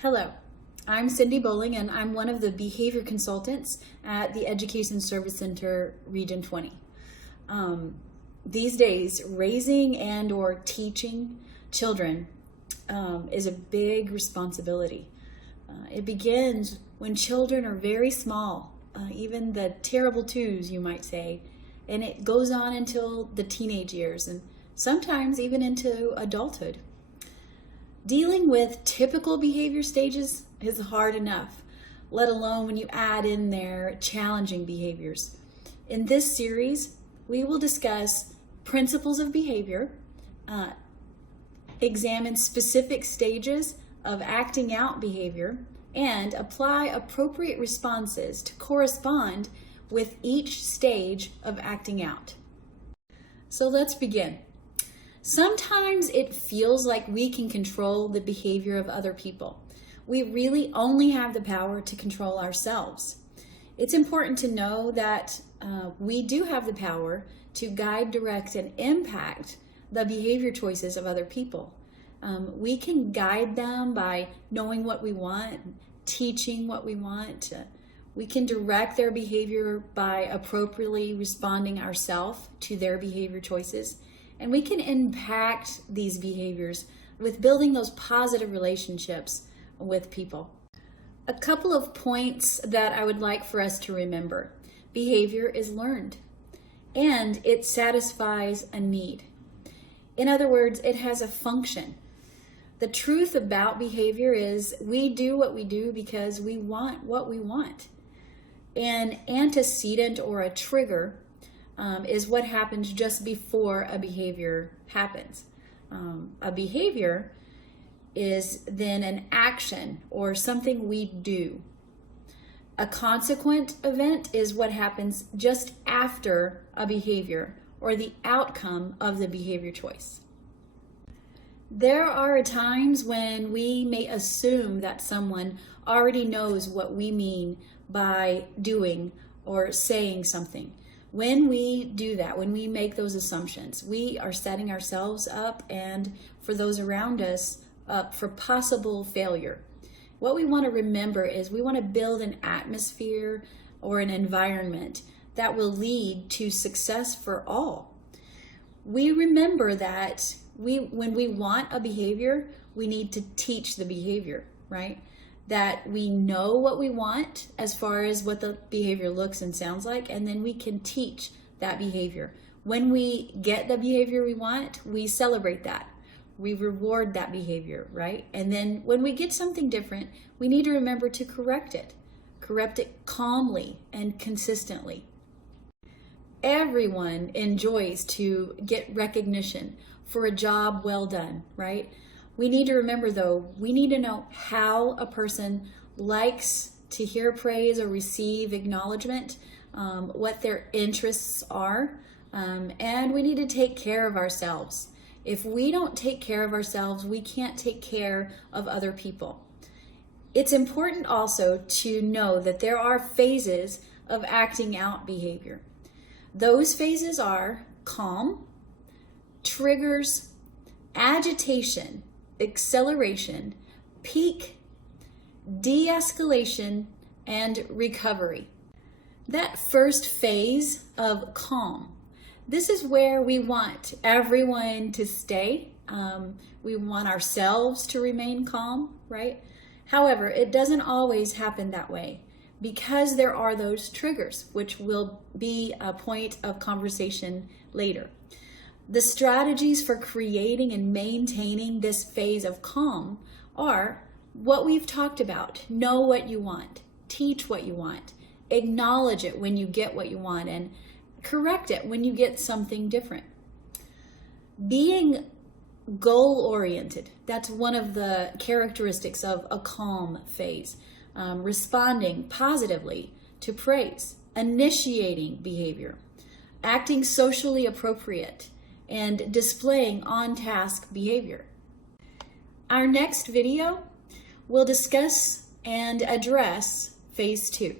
Hello, I'm Cindy Bowling and I'm one of the behavior consultants at the Education Service Center Region 20. These days, raising and or teaching children is a big responsibility. It begins when children are very small, even the terrible twos, you might say, and it goes on until the teenage years and sometimes even into adulthood. Dealing with typical behavior stages is hard enough, let alone when you add in there challenging behaviors. In this series, we will discuss principles of behavior, examine specific stages of acting out behavior, and apply appropriate responses to correspond with each stage of acting out. So let's begin. Sometimes it feels like we can control the behavior of other people. We really only have the power to control ourselves. It's important to know that we do have the power to guide, direct, and impact the behavior choices of other people. We can guide them by knowing what we want, teaching what we want. We can direct their behavior by appropriately responding ourselves to their behavior choices. And we can impact these behaviors with building those positive relationships with people. A couple of points that I would like for us to remember. Behavior is learned and it satisfies a need. In other words, it has a function. The truth about behavior is we do what we do because we want what we want. An antecedent or a trigger is what happens just before a behavior happens. A behavior is then an action or something we do. A consequent event is what happens just after a behavior or the outcome of the behavior choice. There are times when we may assume that someone already knows what we mean by doing or saying something. When we do that, when we make those assumptions, we are setting ourselves up and for those around us up for possible failure. What we want to remember is we want to build an atmosphere or an environment that will lead to success for all. We remember that when we want a behavior, we need to teach the behavior, right? That we know what we want as far as what the behavior looks and sounds like, and then we can teach that behavior. When we get the behavior we want, we celebrate that. We reward that behavior, right? And then when we get something different, we need to remember to correct it calmly and consistently. Everyone enjoys to get recognition for a job well done, right? We need to remember though, we need to know how a person likes to hear praise or receive acknowledgement, what their interests are, and we need to take care of ourselves. If we don't take care of ourselves, we can't take care of other people. It's important also to know that there are phases of acting out behavior. Those phases are calm, triggers, agitation, acceleration, peak, de-escalation, and recovery. That first phase of calm, this is where we want everyone to stay. We want ourselves to remain calm, right? However, it doesn't always happen that way because there are those triggers, which will be a point of conversation later. The strategies for creating and maintaining this phase of calm are what we've talked about. Know what you want, teach what you want, acknowledge it when you get what you want, and correct it when you get something different. Being goal-oriented, that's one of the characteristics of a calm phase. Responding positively to praise, initiating behavior, acting socially appropriate, and displaying on-task behavior. Our next video will discuss and address phase 2.